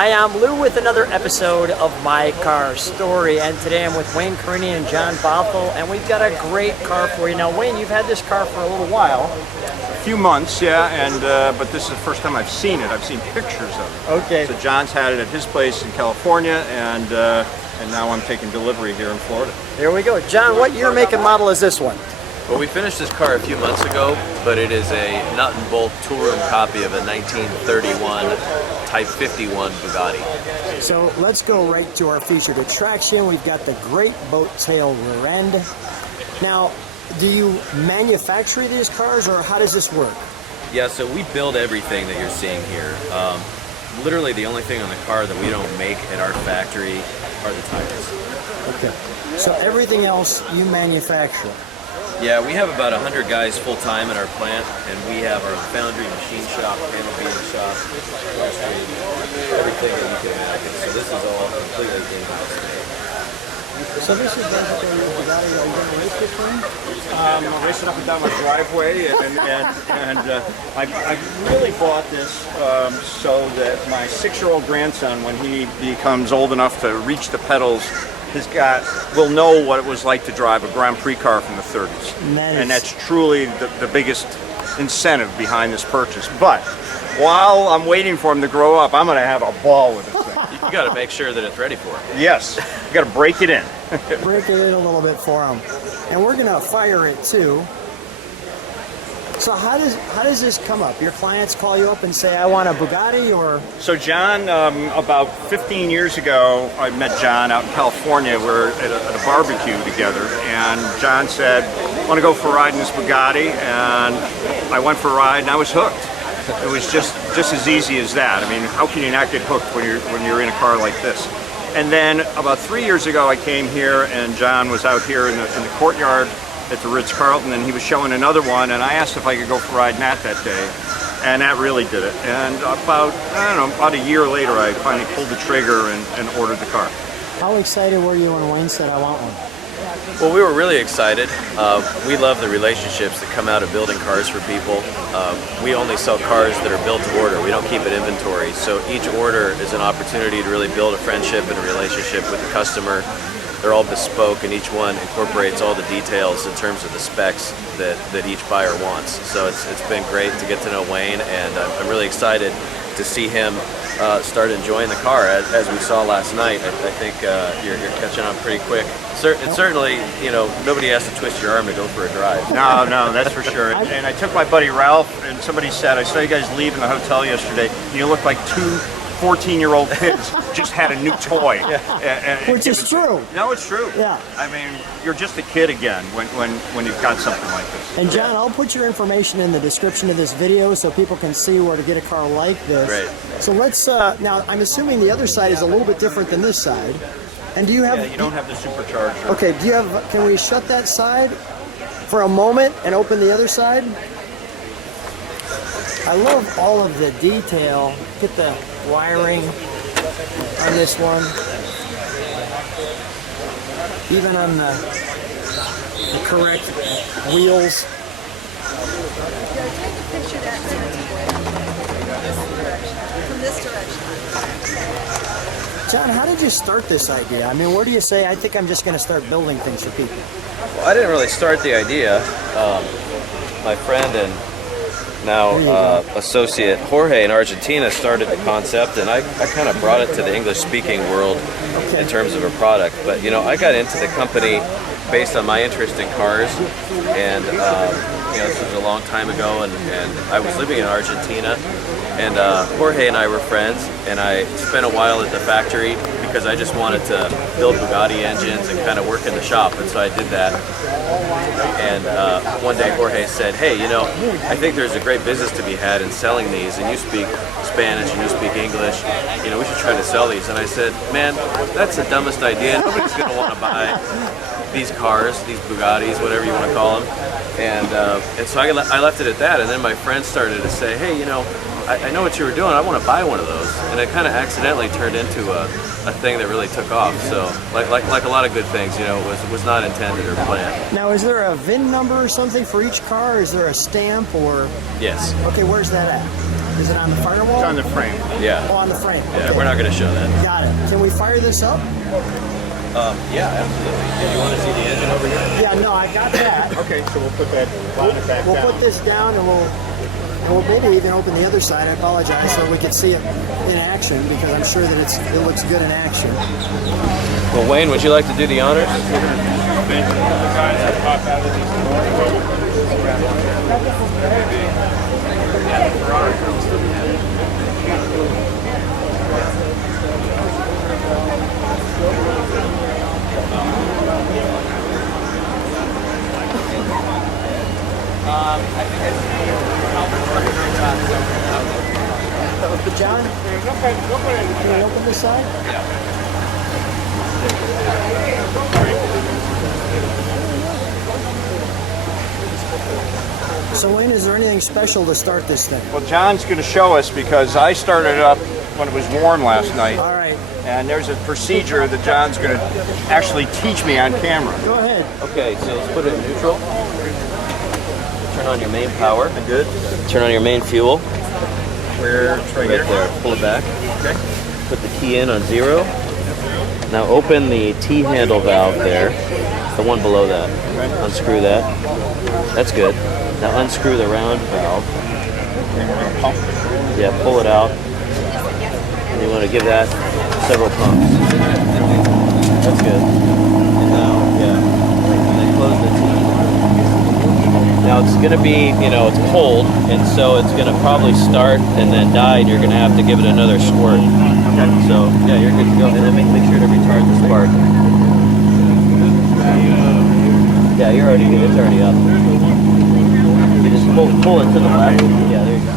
Hi, I'm Lou with another episode of My Car Story, and today I'm with Wayne Carini and John Bothwell, and we've got a great car for you. Now, Wayne, you've had this car for a little while. A few months, yeah, and but this is the first time I've seen it. I've seen pictures of it. Okay. So John's had it at his place in California, and now I'm taking delivery here in Florida. There we go. John, what year, make, and model is this one? Well, we finished this car a few months ago, but it is a nut and bolt two-room copy of a 1931 Type 51 Bugatti. So let's go right to our featured attraction. We've got the great boat tail rear end. Now, do you manufacture these cars, or how does this work? Yeah, so we build everything that you're seeing here. Literally the only thing on the car that we don't make at our factory are the tires. Okay. So everything else you manufacture? Yeah, we have about 100 guys full-time in our plant, and we have our foundry machine shop, panel beating shop, everything that you can imagine. So this is all completely in-house made. So this is basically a Bugatti that you're going to race this thing? I'm racing up and down my driveway, and I really bought this so that my 6-year-old grandson, when he becomes old enough to reach the pedals, will know what it was like to drive a Grand Prix car from the 30s. And that's truly the biggest incentive behind this purchase. But while I'm waiting for him to grow up, I'm going to have a ball with this thing. You got to make sure that it's ready for it. Yes, you got to break it in. Break it in a little bit for him. And we're going to fire it too. So how does this come up? Your clients call you up and say, I want a Bugatti, or? So John, about 15 years ago, I met John out in California. We were at a barbecue together, and John said, I want to go for a ride in this Bugatti, and I went for a ride, and I was hooked. It was just as easy as that. I mean, how can you not get hooked when you're in a car like this? And then about 3 years ago, I came here, and John was out here in the courtyard at the Ritz-Carlton, and he was showing another one, and I asked if I could go for a ride in that day, and that really did it. And about a year later, I finally pulled the trigger and ordered the car. How excited were you when Wayne said, I want one? Well, we were really excited. We love the relationships that come out of building cars for people. We only sell cars that are built to order. We don't keep an inventory, so each order is an opportunity to really build a friendship and a relationship with the customer. They're all bespoke, and each one incorporates all the details in terms of the specs that each buyer wants. So it's been great to get to know Wayne, and I'm really excited to see him start enjoying the car. As we saw last night, I think you're catching on pretty quick. Certainly, nobody has to twist your arm to go for a drive. No, that's for sure. And I took my buddy Ralph, and somebody said, I saw you guys leave in the hotel yesterday, and you look like two 14-year-old kids just had a new toy. Which is true. No, it's true. Yeah. I mean, you're just a kid again when you've got something like this. And John, I'll put your information in the description of this video so people can see where to get a car like this. Great. So let's, now I'm assuming the other side is a little bit different than this side. And do you have... Yeah, you don't have the supercharger. Okay, can we shut that side for a moment and open the other side? I love all of the detail. Get the wiring on this one. Even on the correct wheels. Take a picture of that from this direction. John, how did you start this idea? I mean, where do you say, I think I'm just going to start building things for people? Well, I didn't really start the idea. My friend and now associate Jorge in Argentina started the concept, and I kind of brought it to the English-speaking world in terms of a product. But I got into the company based on my interest in cars, and this was a long time ago, and I was living in Argentina, and Jorge and I were friends, and I spent a while at the factory because I just wanted to build Bugatti engines and kind of work in the shop, and so I did that. And one day Jorge said, hey, I think there's a great business to be had in selling these, and you speak Spanish and you speak English, we should try to sell these. And I said, man, that's the dumbest idea. Nobody's going to want to buy these cars, these Bugattis, whatever you want to call them. And so I left it at that, and then my friends started to say, hey, I know what you were doing, I want to buy one of those. And it kind of accidentally turned into a thing that really took off. So like a lot of good things, it was not intended or planned. Now, is there a VIN number or something for each car? Is there a stamp or? Yes. Okay, where's that at? Is it on the firewall? It's on the frame. Yeah. Oh, on the frame. Yeah, Okay. we're not going to show that. Got it. Can we fire this up? Yeah, absolutely. Did you want to see the engine over here? Yeah, no, I got that. Okay, so we'll put that bonnet back We'll down. put this down and we'll maybe even open the other side. I apologize, so we can see it in action because I'm sure that it looks good in action. Well, Wayne, would you like to do the honors? John, can you open this side? So Wayne, is there anything special to start this thing? Well, John's going to show us because I started it up when it was warm last night. All right, And there's a procedure that John's going to actually teach me on camera. go ahead. Okay, so let's put it in neutral. Turn on your main power. Good. Turn on your main fuel. Where it's right here. There. Pull it back. Okay. Put the key in on 0. Now open the T-handle valve there. The one below that. Unscrew that. That's good. Now unscrew the round valve. Yeah, pull it out. And you want to give that several pumps. That's good. And now, yeah. And then close the T. Now it's going to be, it's cold, and so it's going to probably start and then die, and you're going to have to give it another squirt. Okay. So, yeah, you're good to go. And then make sure to retard the spark. Yeah, you're already good. It's already up. You just pull it to the left. Yeah, there you go.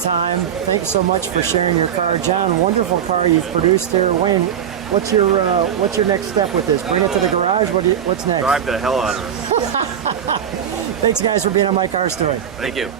Time. Thanks so much for sharing your car, John. Wonderful car you've produced here. Wayne, what's your next step with this? Bring it to the garage. What's next? Drive the hell out of it. Thanks, guys, for being on My Car Story. Thank you.